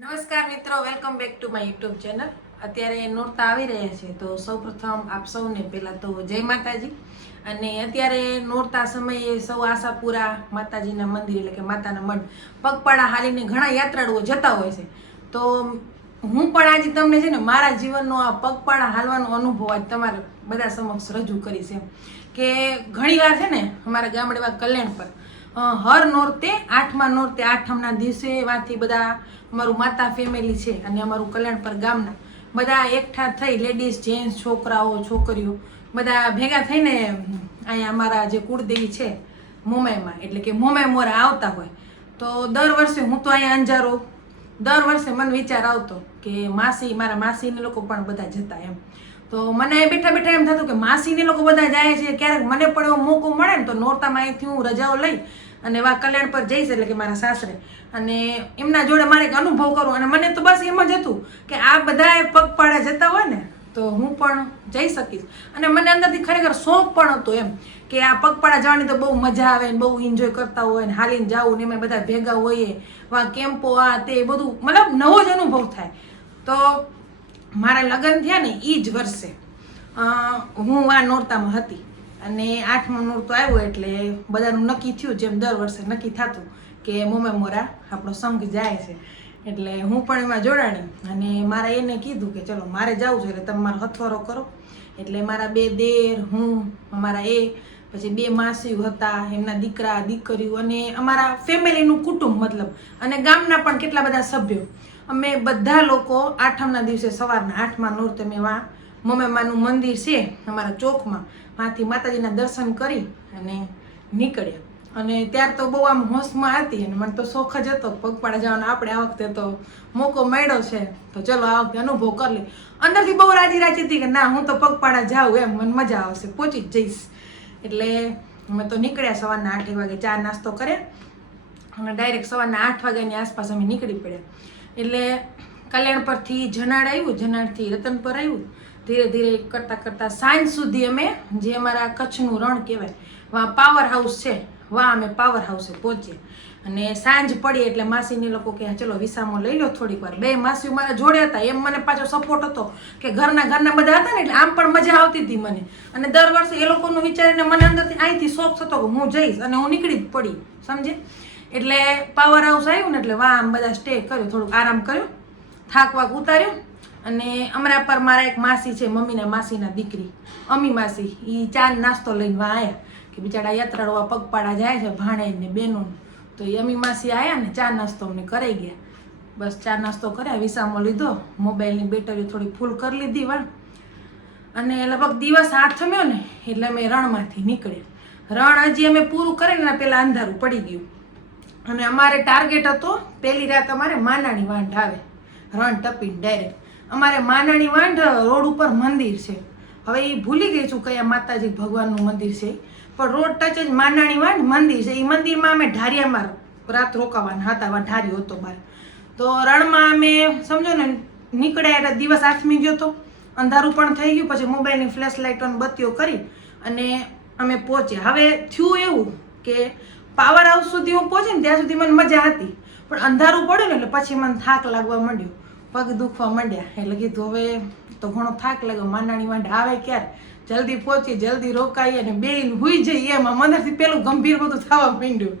નમસ્કાર મિત્રો welcome back to my YouTube channel અત્યારે નોરતા આવી રહ્યા છે, તો સૌપ્રથમ આપ સૌને પહેલાં તો જય માતાજી. અને અત્યારે નોરતા સમયે સૌ આશાપુરા માતાજીના મંદિર, એટલે કે માતાના મઢ, પગપાળા હાલીને ઘણા યાત્રાળુઓ જતા હોય છે. તો હું પણ આજે તમને છે ને, મારા જીવનનો આ પગપાળા હાલવાનો અનુભવ આજ તમારા બધા સમક્ષ રજૂ કરીશ એમ. કે ઘણીવાર છે ને, અમારા ગામડેમાં કલ્યાણ પર હર નોરતે, આઠમા નોરતે, આઠમના દિવસે વાંથી બધા અમારું માતા ફેમિલી છે અને અમારું કલ્યાણપર ગામના બધા એકઠા થઈ લેડીઝ જેન્ટ્સ છોકરાઓ, છોકરીઓ બધા ભેગા થઈને અહીંયા અમારા જે કુળદેવી છે મુંબઈમાં એટલે કે મુંબઈ મોરા આવતા હોય. તો દર વર્ષે હું તો અહીંયા અંજારો, દર વર્ષે મને વિચાર આવતો કે માસી, મારા માસીને લોકો પણ બધા જતા એમ. તો મને બેઠા બેઠા એમ થતું કે માસીને લોકો બધા જાય છે, ક્યારેક મને પણ એવો મોકો મળે ને તો નોરતામાં અહીંથી હું રજાઓ લઈ અને એવા કલ્યાણ પર જઈશ એટલે કે મારા સાસરે. અને એમના જોડે મારે એક અનુભવ કરું અને મને તો બસ એમ જ હતું કે આ બધાએ પગપાળા જતા હોય ને તો હું પણ જઈ શકીશ. અને મને અંદરથી ખરેખર શોખ પણ હતો એમ કે આ પગપાળા જવાની તો બહુ મજા આવે ને બહુ એન્જોય કરતા હોય ને હાલીને જાવું ને એમાં બધા ભેગા હોઈએ, વા કેમ્પો આ તે બધું, મતલબ નવો જ અનુભવ થાય. તો મારા લગ્ન થયા ને એ જ વર્ષે. હું આ નોરતામાં હતી અને આઠમું નોરતો આવ્યો એટલે બધાનું નક્કી થયું, જેમ દર વર્ષે નક્કી થતું કે મોમે મોરા આપણો સંઘ જાય છે. એટલે હું પણ એમાં જોડાણી અને મારા એને કીધું કે ચલો મારે જવું છે એટલે તમે મારો હથવારો કરો. એટલે મારા બે દેર, હું, અમારા એ, પછી બે માસીઓ હતા, એમના દીકરા, દીકરીઓ અને અમારા ફેમિલીનું કુટુંબ મતલબ. અને ગામના પણ કેટલા બધા સભ્યો. અમે બધા લોકો આઠમના દિવસે સવારના આઠમા નોરતે મેં વા મંદિર છે, અમારા ચોકમાં. ત્યાંથી માતાજીના દર્શન કરી અને નીકળ્યા. અને ત્યાર તો બહુ આમ હોશમાં હતી અને મને તો શોખ જ હતો. પગપાળા જવાનો આપણે આ વખતે તો મોકો મળ્યો છે. તો ચલો આ વખતે અનુભવ કરી લે અંદરથી બહુ રાજી રાજી હતી કે ના, હું તો પગપાળા જાઉં એમ. મને મજા આવશે. પહોંચી જ જઈશ. એટલે અમે તો નીકળ્યા સવારના આઠ વાગે. ચા નાસ્તો કર્યા અને ડાયરેક્ટ સવારના આઠ વાગ્યાની આસપાસ અમે નીકળી પડ્યા. એટલે કલ્યાણ પરથી જનાડ આવ્યું જનાડથી રતન પર આવ્યું. ધીરે ધીરે કરતાં કરતાં સાંજ સુધી અમે જે અમારા કચ્છનું રણ કહેવાય, વા પાવર હાઉસ છે, વા અમે પાવર હાઉસે પહોંચીએ. અને સાંજ પડી એટલે માસીને લોકો કે ચલો વિસામો લઈ લો થોડીક વાર. બે માસીઓ મારા જોડે હતા, એમ મને પાછો સપોર્ટ હતો કે ઘરના ઘરના બધા હતા ને એટલે આમ પણ મજા આવતી હતી મને. અને દર વર્ષે એ લોકોનું વિચારીને મને અંદરથી અહીંથી શોખ થતો કે હું જઈશ અને હું નીકળી જ પડી સમજે એટલે પાવર હાઉસ આવ્યું ને એટલે વાહ, આમ બધા સ્ટે કર્યો, થોડુંક આરામ કર્યો. થાક વાક ઉતાર્યો. અને અમારા પર મારા એક માસી છે, મમ્મીના માસીના દીકરી. અમી માસી એ ચા નાસ્તો લઈને વા આવ્યા કે બિચારા યાત્રાળુઓ પગપાળા જાય છે ભાણેજ ને બેનો તો એ અમી માસી આવ્યા ને ચા નાસ્તો અમને કરાઈ ગયા. બસ ચા નાસ્તો કર્યા, વિસામો લીધો, મોબાઈલની બેટરી થોડી ફૂલ કરી લીધી વા અને લગભગ દિવસ આઠમ્યો ને, એટલે અમે રણમાંથી નીકળ્યા. રણ હજી અમે પૂરું કરીને પહેલાં અંધારું પડી ગયું. અને અમારે ટાર્ગેટ હતો પહેલી રાત અમારે માનાણી વાંઢ આવે. રણ ટપીને ડાયરેક્ટ અમારે માનાણી વાંઢ રોડ ઉપર મંદિર છે. હવે એ ભૂલી ગઈ છું કયા માતાજી ભગવાનનું મંદિર છે. પણ રોડ ટચ જ માનાણી વાંઢ મંદિર છે. એ મંદિરમાં અમે ઢારિયામાં રાત રોકાવાના હતા. ઢાર્યો હતો બાર તો રણમાં અમે, સમજો ને, નીકળ્યા એટલે દિવસ આથમી ગયો તો. અંધારું પણ થઈ ગયું. પછી મોબાઈલની ફ્લેશ લાઇટોને બત્તીઓ કરી અને અમે પહોંચ્યા. હવે થયું એવું કે પાવર હાઉસ સુધી હું પહોંચીને ત્યાં સુધી મને મજા હતી. પણ અંધારું પડ્યું ને એટલે પછી મને થાક લાગવા માંડ્યો. પગ દુખવા માંડ્યા. એટલે કીધું હવે તો ઘણો થાક લાગ્યો. માંડાણી માંડ આવે ક્યારે? જલ્દી પહોંચી જલ્દી રોકાઈ અને બે હુઈ જઈએ એમાં. મનથી પેલું ગંભીર બધું થવા માંડ્યું.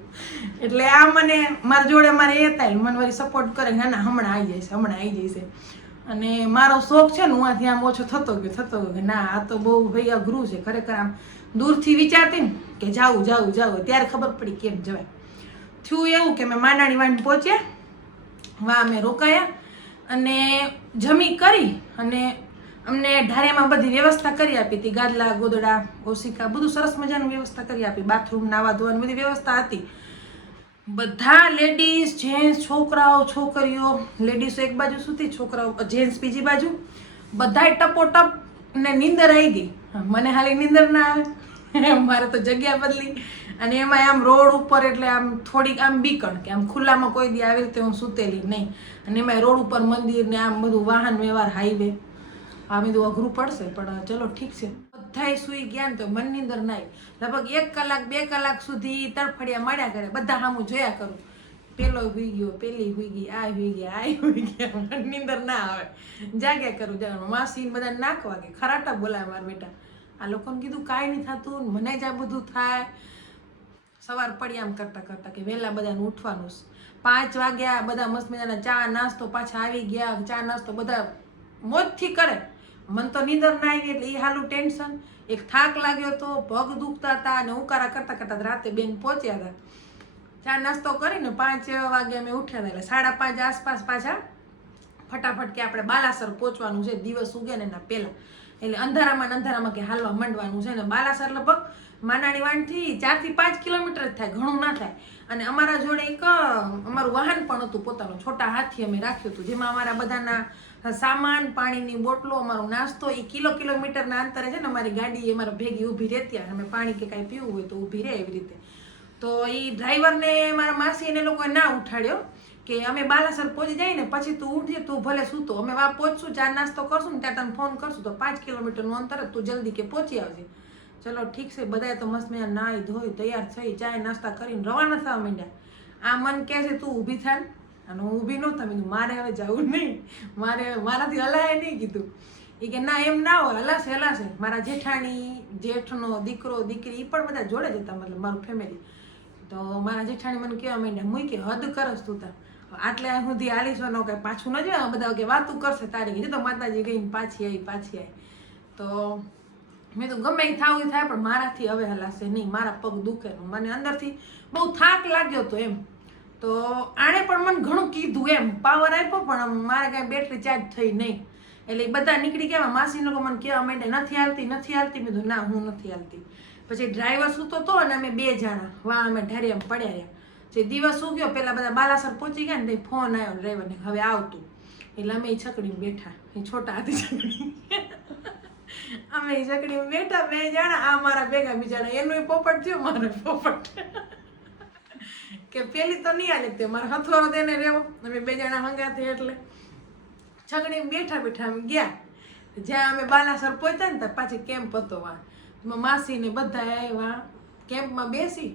એટલે આ મને મારા જોડે મારે એ થાય. મને વળી સપોર્ટ કરે ના ના, હમણાં આવી જશે હમણાં આવી જશે અને મારો શોખ છે ને હું આથી આમ ઓછો થતો ગયો થતો ગયો ના, આ તો બહુ ભાઈ અઘરું છે. ખરેખર આમ દૂરથી વિચારતી ને કે જાવું જાવું જાવું ત્યારે ખબર પડી કેમ જવાય. થયું એવું કે મેં માંડાણી વાંડ પહોંચ્યા. વા અમે રોકાયા અને જમી કરી અને અમને ઢારિયામાં બધી વ્યવસ્થા કરી આપી હતી. ગાદલા, ગોદડા ઓસિકા બધું સરસ મજાની વ્યવસ્થા કરી આપી. બાથરૂમ, નાવા ધોવાની બધી વ્યવસ્થા હતી. બધા લેડીઝ જેન્ટ્સ છોકરાઓ, છોકરીઓ લેડીઝો એક બાજુ સુધી છોકરાઓ જેન્ટ્સ બીજી બાજુ. બધાય ટપોટપ ને નીંદર આવી ગઈ. મને હાલી નીંદર ના આવે. મારે તો જગ્યા બદલી. અને એમાં આમ રોડ ઉપર એટલે આમ થોડીક આમ બીકણ કે આમ ખુલ્લામાં કોઈ દી આવી રીતે હું સૂતેલી નહીં. અને એમાં રોડ ઉપર મંદિર ને આમ બધું વાહન વ્યવહાર હાઈવે. આ બધું અઘરું પડશે, પણ ચલો ઠીક છે. બધાય સૂઈ ગયા ને તો મનની અંદર નાઈ લગભગ એક કલાક, બે કલાક સુધી તડફડિયા મળ્યા કરે. બધા સામું જોયા કરું. પેલો હુઈ ગયો, પેલી હુઈ ગઈ, આ હુઈ ગયા, આ હુઈ ગયા. મનની અંદર ના આવે. જાગ્યા કરું જાગવાનું માસી બધા નાખવા કે ખરાટા બોલાય મારા બેટા. આ લોકોને કીધું કાંઈ નહીં થતું, મને જ આ બધું થાય. સવાર પડી આમ કરતાં કરતાં કે વહેલા બધાને ઉઠવાનું પાંચ વાગ્યા બધા મસ્ત મજાના ચા, નાસ્તો પાછા આવી ગયા. ચા, નાસ્તો બધા મોજથી કરે. મન તો નીંદર ના આવી એટલે એ હાલું ટેન્શન. એક થાક લાગ્યો તો પગ દુખતા હતા અને ઉકારા કરતા કરતાં રાતે બેન પહોંચ્યા હતા. ચા, નાસ્તો કરીને પાંચ વાગ્યા અમે ઉઠ્યા હતા એટલે સાડા પાંચ આસપાસ પાછા ફટાફટ કે આપણે બાલાસર પહોંચવાનું છે. દિવસ ઉગે ને એના પહેલા. એટલે અંધારામાં અંધારામાં કે હાલવા માંડવાનું છે ને બાલાસર લગભગ માનાણી વાણથી ચારથી પાંચ કિલોમીટર જ થાય, ઘણું ના થાય. અને અમારા જોડે એક અમારું વાહન પણ હતું પોતાનું, છોટા હાથી અમે રાખ્યું હતું, જેમાં અમારા બધાના સામાન, પાણીની બોટલો, અમારો નાસ્તો એ કિલો કિલોમીટરના અંતરે છે ને અમારી ગાડી અમારા ભેગી ઊભી રહેતી અને અમે પાણી કે કાંઈ પીવું હોય તો ઊભી રહે એવી રીતે. તો એ ડ્રાઈવરને મારા માસી એને લોકોએ ના ઉઠાડ્યો. કે અમે બાલાસર પહોંચી જાય ને પછી તું ઉઠજે, તું ભલે સૂતો. અમે વા પહોંચશું ચાર નાસ્તો કરશું ને ત્યાં તને ફોન કરશું. તો પાંચ કિલોમીટરનું અંતર તું જલ્દી કે પહોંચી આવજે. ચલો ઠીક છે બધાએ તો મસ્ત મેં નાહી ધોઈ તૈયાર થઈ, ચાય નાસ્તા કરીને રવાના થવા માંડ્યા. આ મન કહે છે, તું ઊભી થાય અને હું ઊભી નહોતા મેં મારે હવે જવું નહીં. મારે મારાથી હલાય નહીં, કીધું. એ કે, ના, એમ ના હોય, હલાશે હલાશે. મારા જેઠાણી, જેઠનો દીકરો, દીકરી એ પણ બધા જોડે જ હતા, મતલબ મારું ફેમિલી તો મારા જેઠાણી મને કહેવા માંડ્યા મૂકી હદ કરસ તું તાર. આટલે સુધી હાલીશ નો કઈ પાછું ન જાય બધા કે વાતું કરશે તારી કીધું તો માતાજી ગઈ પાછી આવી પાછી આવી તો મેં તો ગમે એ થાવું એ થાય, પણ મારાથી હવે હલાશે નહીં, મારા પગ દુખે મને અંદરથી બહુ થાક લાગ્યો હતો એમ. તો આણે પણ મને ઘણું કીધું એમ. પાવર આપ્યો, પણ મારે કાંઈ બેટરી ચાર્જ થઈ નહીં. એટલે બધા નીકળી ગયા માસી લોકો મને કહેવા માંડે, નથી હાલતી નથી હાલતી. મેં કીધું, ના, હું નથી હાલતી. પછી ડ્રાઈવર સૂતો તો અને અમે બે જણા, વાહ, અમે ઢારી એમ પડ્યા રહ્યા. જે દિવસ ઉગ્યો પહેલાં બધા બાલાસર પહોંચી ગયા ને તે ફોન આવ્યો ડ્રાઈવરને હવે આવતું. એટલે અમે એ છકડીમાં બેઠા. એ છોટા હાથી છકડી. અમે એ છકડીમાં બેઠા, બે જણા, આ મારા ભેગા બીજા એનું પોપટ થયો, મારો પોપટ. કે પેલી તો નહીં આલે તે, મારા હથવારો તેને રહેવો અમે બે જણા હંગાથી એટલે છકડીમાં બેઠા બેઠા અમે ગયા. જ્યાં અમે બાલાસર પહોંચ્યા ને ત્યાં પાછી કેમ્પ હતો વા માસી માસીને બધા આવ્યા. કેમ્પમાં બેસી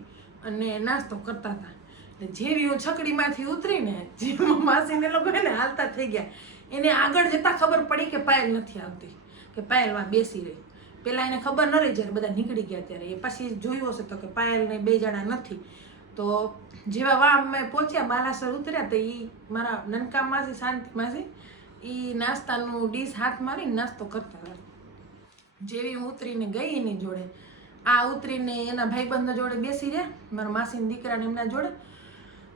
અને નાસ્તો કરતા હતા. જેવી હું છકડીમાંથી ઉતરીને જેમાં માસીને લોકો એને હાલતા થઈ ગયા, એને આગળ જતા ખબર પડી કે પાયલ નથી આવતી, કે પાયલમાં બેસી રહી. પેલા એને ખબર ન રહી જ્યારે બધા નીકળી ગયા ત્યારે. એ પછી જોયું હશે તો કે પાયલને બે જણા નથી. તો જેવા વા અમે પહોંચ્યા બાલાસર ઉતર્યા તો એ મારા નનકા માસી, શાંતિ માસી એ નાસ્તાનું ડીશ હાથ મારીને નાસ્તો કરતા હતા. જેવી હું ઉતરીને ગઈ એની જોડે. આ ઉતરીને એના ભાઈબંધો જોડે બેસી રહ્યા, મારા માસીના દીકરાને એમના જોડે.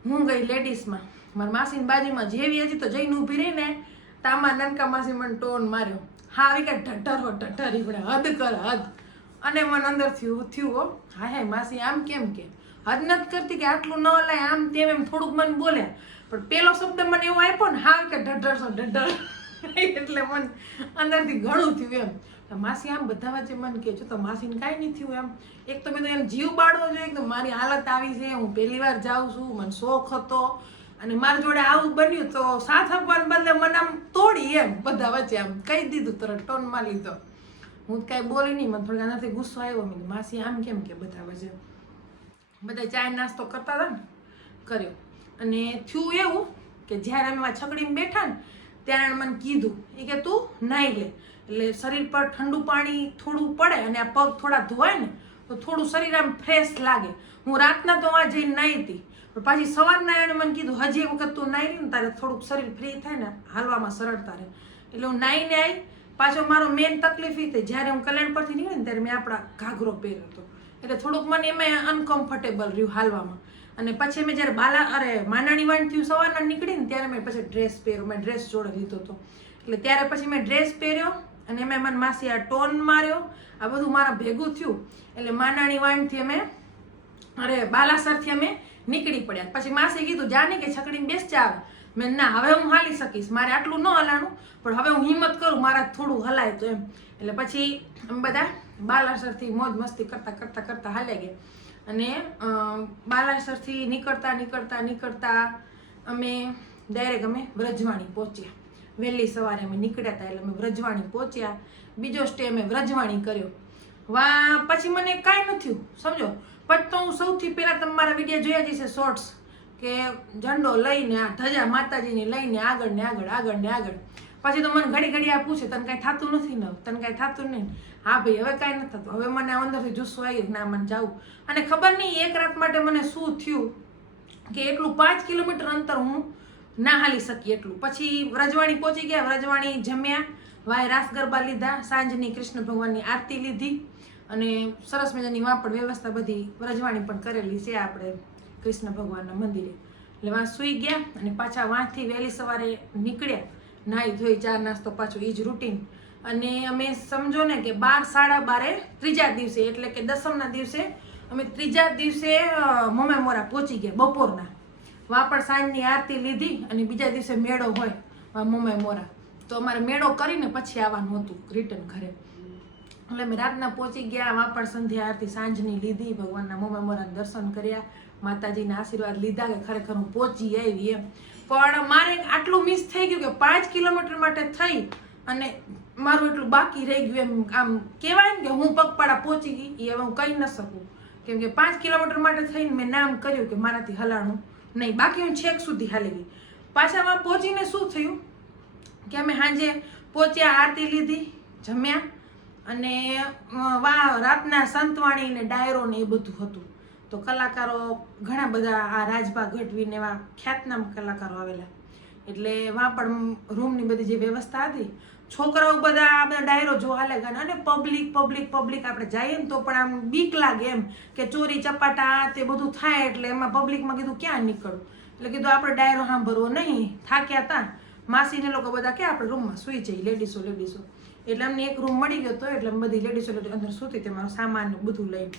હું ગઈ લેડીઝમાં. મારા માસીની બાજુમાં જેવી હજી તો જઈને ઊભી રહી ને તામાં નનકા માસી મને ટોન માર્યો. હા, આવી કે ઢઢર હો, ઢઢર ઈવડે. હદ કર, હદ. અને મને અંદરથી થયું હો હા હે માસી, આમ કેમ કે? હદ નથી કરતી કે આટલું ન લાય આમ તેમ એમ થોડુંક મને બોલ્યા પણ પેલો શબ્દ મને એવો આપ્યો ને, હા કે ઢઢર છો, ઢઢર. એટલે મને અંદરથી ઘણું થયું એમ. માસી આમ બધા વચ્ચે મન કે જો તો માસીને કાંઈ નહીં થયું એમ. એક તો મેં તો એમ જીવ બાળવો જોઈએ તો મારી હાલત આવી છે, હું પહેલી વાર જાઉં છું, મને શોખ હતો. અને મારી જોડે આવું બન્યું તો સાથ આપવાને બદલે મને આમ તોડી એમ બધા વચ્ચે આમ કહી દીધું તરત, ટોનમાં લીધો. હું કાંઈ બોલી નહીં, મને થોડીક આનાથી ગુસ્સો આવ્યો મને માસી, આમ કેમ કે બધા વચ્ચે? બધા ચાય નાસ્તો કરતા હતા ને, કર્યો. અને થયું એવું કે જ્યારે અમે છકડીમાં બેઠા ને, ત્યારે મને કીધું, એ કે, તું નાહી લે. એટલે શરીર પર ઠંડુ પાણી થોડું પડે અને આ પગ થોડા ધોવાય ને, તો થોડું શરીર આમ ફ્રેશ લાગે. હું રાતના તો આ જઈને નાહી હતી. પણ પાછી સવારના એણે મને કીધું, હજી એક વખત તું નાહી ને તારે થોડુંક શરીર ફ્રી થાય ને, હાલવામાં સરળતા રહે એટલે હું નાહીને આવી પાછો મારો મેન તકલીફ એ થઈ. જ્યારે હું કલ્યાણ પરથી નીકળી ને ત્યારે મેં આપણા ઘાઘરો પહેર્યો હતો. એટલે થોડુંક મને એમાં અનકમ્ફર્ટેબલ રહ્યું હાલવામાં. અને પછી મેં જ્યારે બાલા, અરે માનાણી વાંઢથી સવારના નીકળીને, ત્યારે મેં પછી ડ્રેસ પહેર્યો. મેં ડ્રેસ જોડે લીધો હતો. એટલે ત્યારે પછી મેં ડ્રેસ પહેર્યો અને મેં મને માસી આ ટોન માર્યો. આ બધું મારા ભેગું થયું. એટલે માનાણી વાણથી અમે, અરે બાલાસરથી અમે નીકળી પડ્યા. પછી માસી કીધું, જાને કે છકડીને બેસજે આવે મેં ના, હવે હું હાલી શકીશ. મારે આટલું ન હલાણું, પણ હવે હું હિંમત કરું મારા થોડું હલાય તો એમ. એટલે પછી અમે બધા બાલાસરથી મોજ મસ્તી કરતાં કરતાં કરતાં હાલ્યા ગયા. અને બાલાસરથી નીકળતા નીકળતા નીકળતા અમે ડાયરેક્ટ અમે બ્રજવાણી પહોંચ્યા. વહેલી સવારે અમે નીકળ્યા હતા એટલે અમે વ્રજવાણી પહોંચ્યા. બીજો સ્ટે અમે વ્રજવાણી કર્યો. વા, પછી મને કાંઈ ન થયું, સમજો? પછી તો હું સૌથી પહેલાં તમે મારા વીડિયો જોયા જશે શોર્ટ્સ કે ઝંડો લઈને, આ ધજા માતાજીની લઈને, આગળ ને આગળ આગળ ને આગળ. પછી તો મને ઘડી ઘડી આ પૂછે, તને કાંઈ થતું નથી ને? તને કાંઈ થતું નહીં? હા ભાઈ, હવે કાંઈ નથી થતું. હવે મને અંદરથી જુસ્સો આવી કે ના, મને જાવું. અને ખબર નહીં, એક રાત માટે મને શું થયું કે એટલું પાંચ કિલોમીટર અંતર હું ના હાલી શકીએ એટલું. પછી વ્રજવાણી પહોંચી ગયા. વ્રજવાણી જમ્યા. વાય રાસ ગરબા લીધા. સાંજની કૃષ્ણ ભગવાનની આરતી લીધી. અને સરસ મજાની વાપડ વ્યવસ્થા બધી વ્રજવાણી પણ કરેલી છે આપણે કૃષ્ણ ભગવાનના મંદિરે. એટલે વાં સૂઈ ગયા અને પાછા વાંથી વહેલી સવારે નીકળ્યા. નાહી ધોઈ ચા નાસ્તો પાછો એ જ રૂટીન. અને અમે સમજો ને કે બાર સાડા બારે ત્રીજા દિવસે, એટલે કે દસમના દિવસે અમે ત્રીજા દિવસે મમે મોરા પહોંચી ગયા બપોરના. વાપડ સાંજની આરતી લીધી અને બીજા દિવસે મેળો હોય વા મોરા. તો અમારે મેળો કરીને પછી આવવાનું હતું રિટર્ન ઘરે. એટલે અમે રાતના પહોંચી ગયા વાપડ સંધ્યા, આરતી સાંજની લીધી, ભગવાનના મોમે મોરાના દર્શન કર્યા, માતાજીના આશીર્વાદ લીધા કે ખરેખર હું પહોંચી આવી એમ. પણ મારે આટલું મિસ થઈ ગયું કે પાંચ કિલોમીટર માટે થઈ અને મારું એટલું બાકી રહી ગયું એમ. આમ કહેવાય ને કે હું પગપાળા પહોંચી ગઈ, એ હું કહી ન શકું. કેમ કે પાંચ કિલોમીટર માટે થઈને મેં નામ કર્યું કે મારાથી હલાણું. નહીં, બાકી હું છેક સુધી હાલી ગઈ. પાછામાં પહોંચીને શું થયું? કે અમે સાંજે પહોંચ્યા, આરતી લીધી, જમ્યા અને વા, રાતના સંતવાણી ને ડાયરો ને એ બધું હતું. તો કલાકારો ઘણા બધા આ રાજભા ગઢવીને એવા ખ્યાતનામ કલાકારો આવેલા. એટલે વાં પણ રૂમની બધી જે વ્યવસ્થા હતી છોકરાઓ બધા આ બધા ડાયરો જોવા લાગ્યા અને પબ્લિક પબ્લિક પબ્લિક આપણે જઈએ ને તો પણ આમ બીક લાગે એમ કે ચોરી, ચપાટા તે બધું થાય એટલે એમાં પબ્લિકમાં કીધું ક્યાં નીકળવું એટલે કીધું આપણે ડાયરો સાંભળવો નહીં. થાક્યા હતા માસીને લોકો બધા કે આપણે રૂમમાં સૂઈ જઈએ લેડીસો લેડીસો એટલે અમને એક રૂમ મળી ગયો હતો એટલે બધી લેડીસો લેડીસો અંદર સૂતી તે મારો સામાન ને બધું લઈને.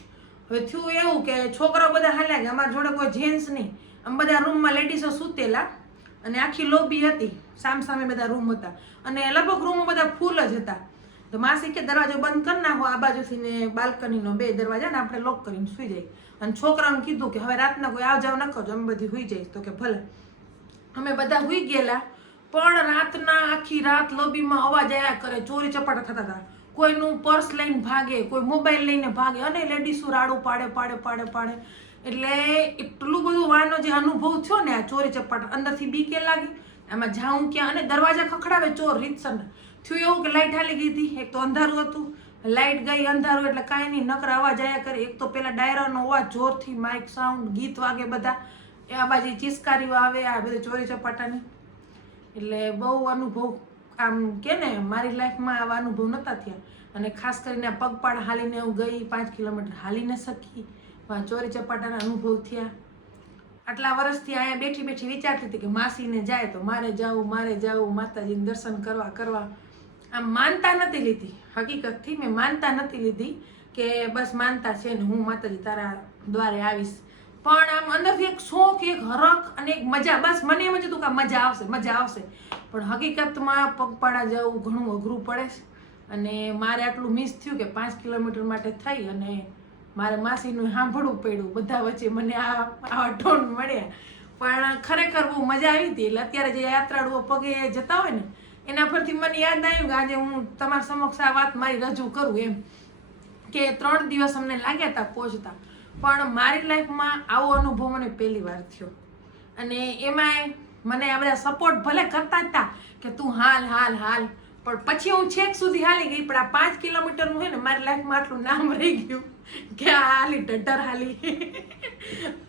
હવે થયું એવું કે છોકરાઓ બધા હાલ્યા ગયા. અમારા જોડે કોઈ જેન્ટ્સ નહીં. અમે બધા રૂમમાં લેડીસો સૂતેલા અને આખી લોબી હતી. સામ સામે બધા રૂમ હતા. અને લગભગ રૂમો બધા ફૂલ જ હતા. તો માસી કે, દરવાજો બંધ કરી નાખો, આ બાજુથી ને બાલ્કનીનો બે દરવાજા ને આપણે લોક કરીને સુઈ જાય અને છોકરાઓને કીધું કે, હવે રાતના કોઈ આવ જાવ ન કરજો, અમે બધી સુઈ જઈશ. તો કે, ભલે. અમે બધા સુઈ ગયેલા, પણ રાતના આખી રાત લોબીમાં અવાજ આવ્યા કરે, ચોરી ચપાટા થતા હતા. કોઈનું પર્સ લઈને ભાગે, કોઈ મોબાઈલ લઈને ભાગે, અને લેડીસો રાડું પાડે પાડે પાડે પાડે. એટલે એટલું બધું વાનો જે અનુભવ થયો ને, આ ચોરી ચપાટા અંદરથી બીકે લાગી. આમાં જાઉં ક્યાં? અને દરવાજા ખખડાવે ચોર, રીતસર. થયું એવું કે લાઇટ હાલી ગઈ હતી. એક તો અંધારું હતું. લાઇટ ગઈ અંધારું એટલે કાંઈ નહીં. નકર અવાજ આવ્યા કરે. એક તો પેલા ડાયરાનો અવાજ જોરથી માઇક સાઉન્ડ ગીત વાગે બધા. એ આ બાજુ ચિસ્કારીઓ આવે, આ બધું ચોરી ચપાટાની. એટલે બહુ અનુભવ, આમ કે ને, મારી લાઈફમાં આવા અનુભવ નહોતા થયા. અને ખાસ કરીને પગપાળા હાલીને હું ગઈ પાંચ કિલોમીટર હાલીને શકી. ચોરી ચપાટાના અનુભવ થયા. આટલા વર્ષથી અહીંયા બેઠી બેઠી વિચારતી હતી કે માસીને જાય તો મારે જાવું, મારે જવું, માતાજીને દર્શન કરવા કરવા. આમ માનતા નથી લીધી. હકીકતથી મેં માનતા નથી લીધી કે બસ માનતા છે ને હું માતાજી તારા દ્વારે આવીશ. પણ આમ અંદરથી એક શોખ, એક હરખ અને એક મજા. બસ મને એમ જ હતું કે મજા આવશે મજા આવશે. પણ હકીકતમાં પગપાળા જવું ઘણું અઘરું પડે છે. અને મારે આટલું મિસ થયું કે પાંચ કિલોમીટર માટે થઈ અને મારે માસીનું સાંભળવું પડ્યું, બધા વચ્ચે મને આ આવા ટોન મળ્યા. પણ ખરેખર બહુ મજા આવી હતી. એટલે અત્યારે જે યાત્રાળુઓ પગે જતા હોય ને, એના પરથી મને યાદ આવ્યું કે આજે હું તમારા સમક્ષ આ વાત મારી રજૂ કરું એમ કે ત્રણ દિવસ અમને લાગ્યા હતા પહોંચતા. પણ મારી લાઈફમાં આવો અનુભવ મને પહેલી વાર થયો. અને એમાંય મને આ બધા સપોર્ટ ભલે કરતા હતા કે તું હાલ હાલ હાલ. પણ પછી હું છેક સુધી હાલી ગઈ. પણ આ પાંચ કિલોમીટરનું હોય ને, મારી લાઈફમાં આટલું નામ રહી ગયું. કે હાલી ડટર હાલી.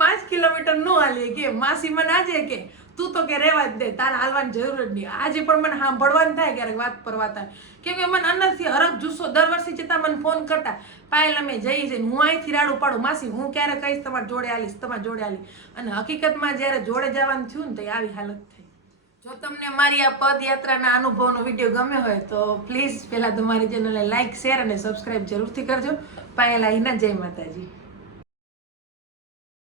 પાંચ કિલોમીટર નો હાલી કે માસી મને આજે કે, તું તો કે રહેવા જ દે, તારે હાલવાની જરૂર જ નહીં. આજે પણ મને સાંભળવાનું થાય ક્યારેક વાત પરવા થાય કેમ કે મને અંદરથી હરખ જુસ્સો, દર વર્ષે જતા મને ફોન કરતા, પાયલ, અમે જઈ છીએ હું અહીંથી રાડું પાડું. માસી, હું ક્યારે કહીશ તમારે જોડે આલીશ તમારા જોડે આલી અને હકીકતમાં જ્યારે જોડે જવાનું થયું ને તો આવી હાલત થઈ. જો તમને મારી આ પદયાત્રાના અનુભવનો વીડિયો ગમ્યો હોય તો પ્લીઝ પહેલાં તમારી ચેનલને લાઇક શેર અને સબસ્ક્રાઈબ જરૂરથી કરજો. પાયલ આહીના જય માતાજી.